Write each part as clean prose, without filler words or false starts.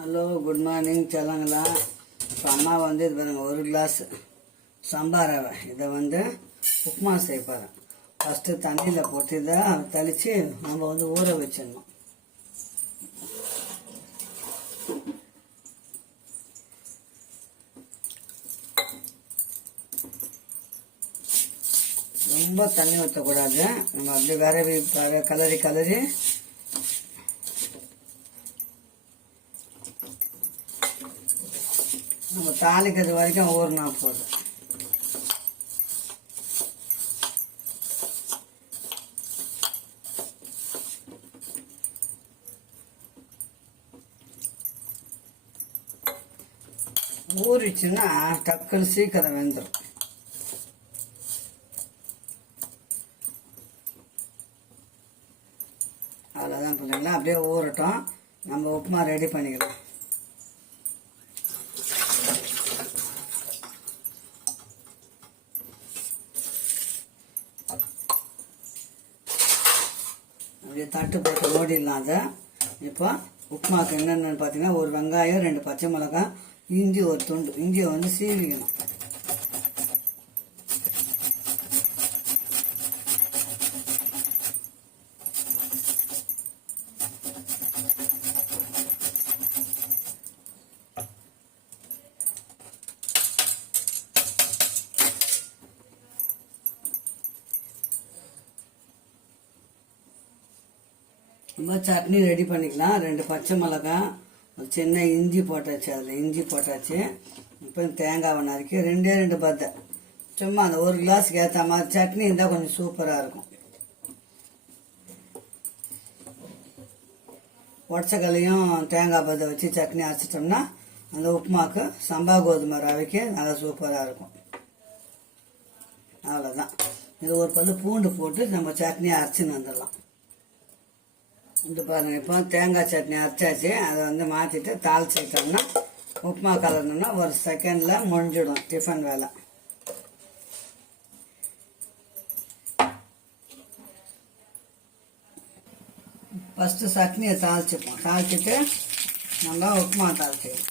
Hello, good morning. சொல்லுங்களா. இப்போ அம்மா வந்து இது பாருங்கள், ஒரு கிளாஸ் சம்பா ரவை இதை வந்து உப்புமா செய்ய போகிறேன். ஃபஸ்ட்டு தண்ணியில் போட்டு இதை தெளித்து நம்ம வந்து ஊற வச்சிடணும். ரொம்ப தண்ணி ஊற்றக்கூடாது. நம்ம அப்படியே விரவி கலரி நம்ம தாளிக்கிறது வரைக்கும் ஊறினா போதும். ஊறிச்சுன்னா டக்குன்னு சீக்கிரம் வெந்துடும். அவ்வளோதான் பிள்ளைங்களா, அப்படியே ஊறட்டும். நம்ம உப்புமா ரெடி பண்ணிக்கலாம். அப்படியே தட்டு போட்டு ஓடிடலாம். அதை இப்போ உப்புமாவுக்கு என்னென்னு பார்த்தீங்கன்னா, ஒரு வெங்காயம், 2 பச்சை மிளகாய், இஞ்சி ஒரு துண்டு. இஞ்சியை வந்து சீவிக்கணும். நம்ம சட்னி ரெடி பண்ணிக்கலாம். 2 பச்சை மிளகாய், ஒரு சின்ன இஞ்சி போட்டாச்சு. அதில் இஞ்சி போட்டாச்சு. இப்போ தேங்காவை நறுக்கி 2 பத்தை, சும்மா அந்த ஒரு கிளாஸுக்கு ஏற்ற மாதிரி சட்னி இருந்தால் கொஞ்சம் சூப்பராக இருக்கும். உடச்சக்கல்லையும் தேங்காய் பத்தை வச்சு சட்னி அரைச்சிட்டோம்னா அந்த உப்புமாவுக்கு சம்பா கோதுமை ரவைக்கு நல்லா சூப்பராக இருக்கும். அவ்வளோதான். இது ஒரு பல்லு பூண்டு போட்டு நம்ம சட்னியை அரைச்சின்னு வந்துடலாம். இது பாருங்க, இப்போ தேங்காய் சட்னி அரைச்சாச்சு. அதை வந்து மாற்றிட்டு தாளிச்சிட்டோம்னா உப்புமா கலரணும்னா ஒரு செகண்டில் முடிஞ்சிடும் டிஃபன் வேலை. ஃபஸ்ட்டு சட்னியை தாளிச்சுப்போம். தாளிச்சிட்டு நம்ம உப்புமா தாளிச்சிடும்.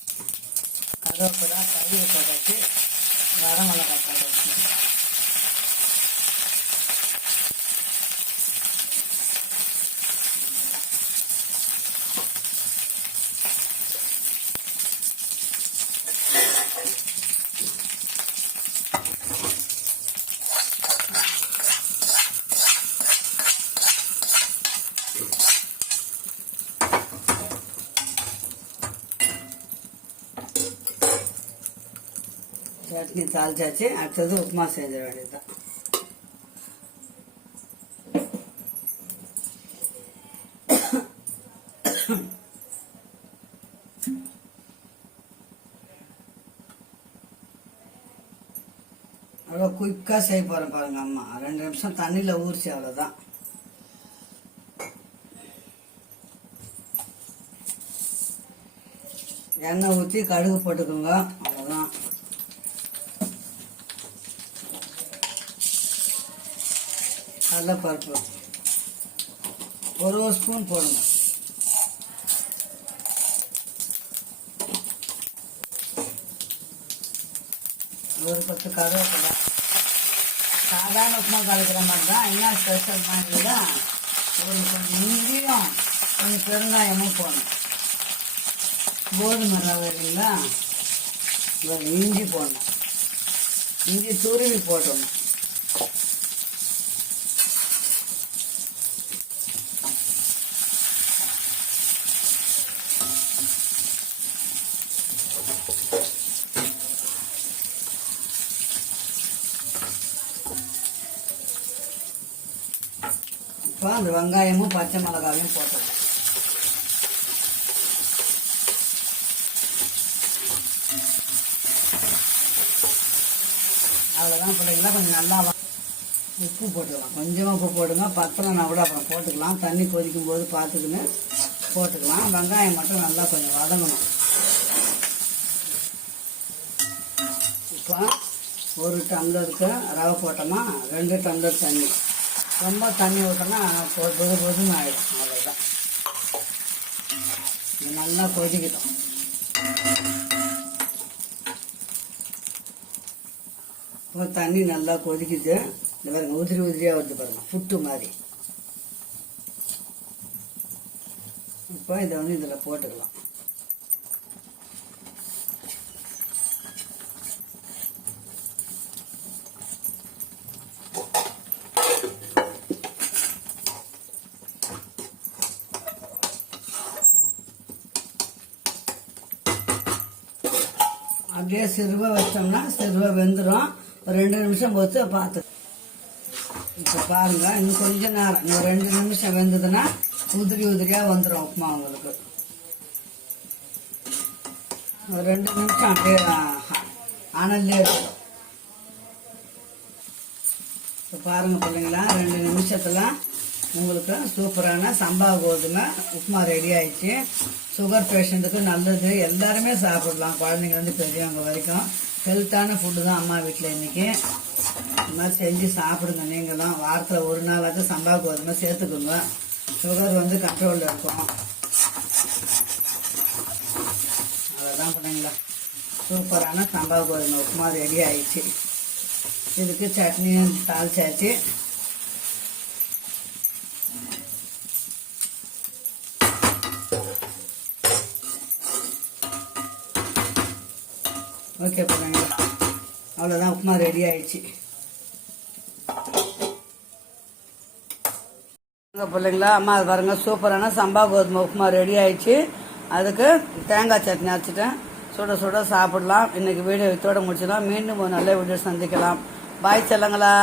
கருவேப்பிலை, கறியை போட்டாச்சு, வரமிளகாய் போட்டாச்சு. சட்னி தாளிச்சாச்சு. அடுத்தது உப்புமா செஞ்ச வேண்டியதுதான். அவ்வளோ குயிக்காக செய்ய போகிறேன் பாருங்க அம்மா. 2 நிமிஷம் தண்ணியில் ஊறிச்சு, அவ்வளோதான். எண்ணெய் ஊற்றி கடுகு போட்டுக்கோங்க, அவ்வளோதான். கடலைப்பருப்பு ஒரு ஸ்பூன் போடுங்க. ஒரு 10 கருவேப்பிலை. சாதாரண உப்புமா கலக்கிற மாதிரி தான். என்ன ஸ்பெஷல் மாதிரி தான், கொஞ்சம் இஞ்சியும் கொஞ்சம் பெருங்காயமும் போடணும். கோதுமை ரவை இல்லைங்களா, இஞ்சி போடணும். இஞ்சி துருவி போட்டணும். இப்போ அந்த வெங்காயமும் பச்சை மிளகாயும் போட்டோம். அவ்வளோதான் பிள்ளைங்களா. கொஞ்சம் நல்லா உப்பு போட்டுக்கலாம். கொஞ்சமாக உப்பு போடுங்க. பத்தலைன்னா கூட அப்புறம் போட்டுக்கலாம். தண்ணி கொதிக்கும் போது பார்த்துக்கின்னு போட்டுக்கலாம். வெங்காயம் மட்டும் நல்லா கொஞ்சம் வதங்கணும். இப்போ 1 டம்ளருக்கு ரவை போட்டோமா, 2 டம்ளர் தண்ணி. ரொம்ப தண்ணி ஊற்றினா பொதுன்னு ஆகிடும். அவ்வளோதான். இது நல்லா கொதிக்கிட்டோம். தண்ணி நல்லா கொதிக்குது. இந்த பாருங்க உதிரி உதிரியா வருது பாருங்க, புட்டு மாதிரி. இப்போ இதை வந்து இதில் போட்டுக்கலாம். அப்படியே சிறுவா வச்சோம்னா சிறுவா வெந்துடும். ஒரு 2 நிமிஷம் போச்சு பார்த்து. இப்போ பாருங்க, இன்னும் கொஞ்ச நேரம், இன்னும் 2 நிமிஷம் வெந்ததுன்னா உதிரி உதிரியா வந்துடும் உப்புமா உங்களுக்கு. ஒரு 2 நிமிஷம் அப்படியே அனல்லே இருக்கும். இப்போ பாருங்க பிள்ளைங்களா, 2 நிமிஷத்துல உங்களுக்கு சூப்பரான சம்பா கோதுமை உப்புமா ரெடி ஆயிடுச்சு. சுகர் பேஷண்ட்டுக்கு நல்லது, எல்லாருமே சாப்பிடலாம், குழந்தைங்கலேருந்து பெரியவங்க வரைக்கும். ஹெல்த்தான ஃபுட்டு தான் அம்மா வீட்டில் இன்னைக்கு. இந்த மாதிரி செஞ்சு சாப்பிடுங்க. நீங்களும் வாரத்தில் ஒரு நாளாச்சும் சம்பா கோதுமை சேர்த்துக்குங்க. சுகர் வந்து கண்ட்ரோலில் இருக்கும். அவ்வளோதான் பிள்ளைங்களா, சூப்பரான சம்பா கோதுமை உப்புமா ரெடி ஆயிடுச்சு. இதுக்கு சட்னியும் தாளிச்சாச்சு. ஓகே பிள்ளைங்களா, அவ்வளோதான், உப்புமா ரெடி ஆயிடுச்சு. பிள்ளைங்களா, அம்மா அது பாருங்க, சூப்பரான சம்பா கோதுமை உப்புமா ரெடி ஆயிடுச்சு. அதுக்கு தேங்காய் சட்னி அரைச்சிட்டேன். சுட சுட சாப்பிடலாம். இன்னைக்கு வீடியோ இதோட முடிச்சிடலாம். மீண்டும் ஒரு நல்ல வீடியோ சந்திக்கலாம். பாய் செல்லங்களா.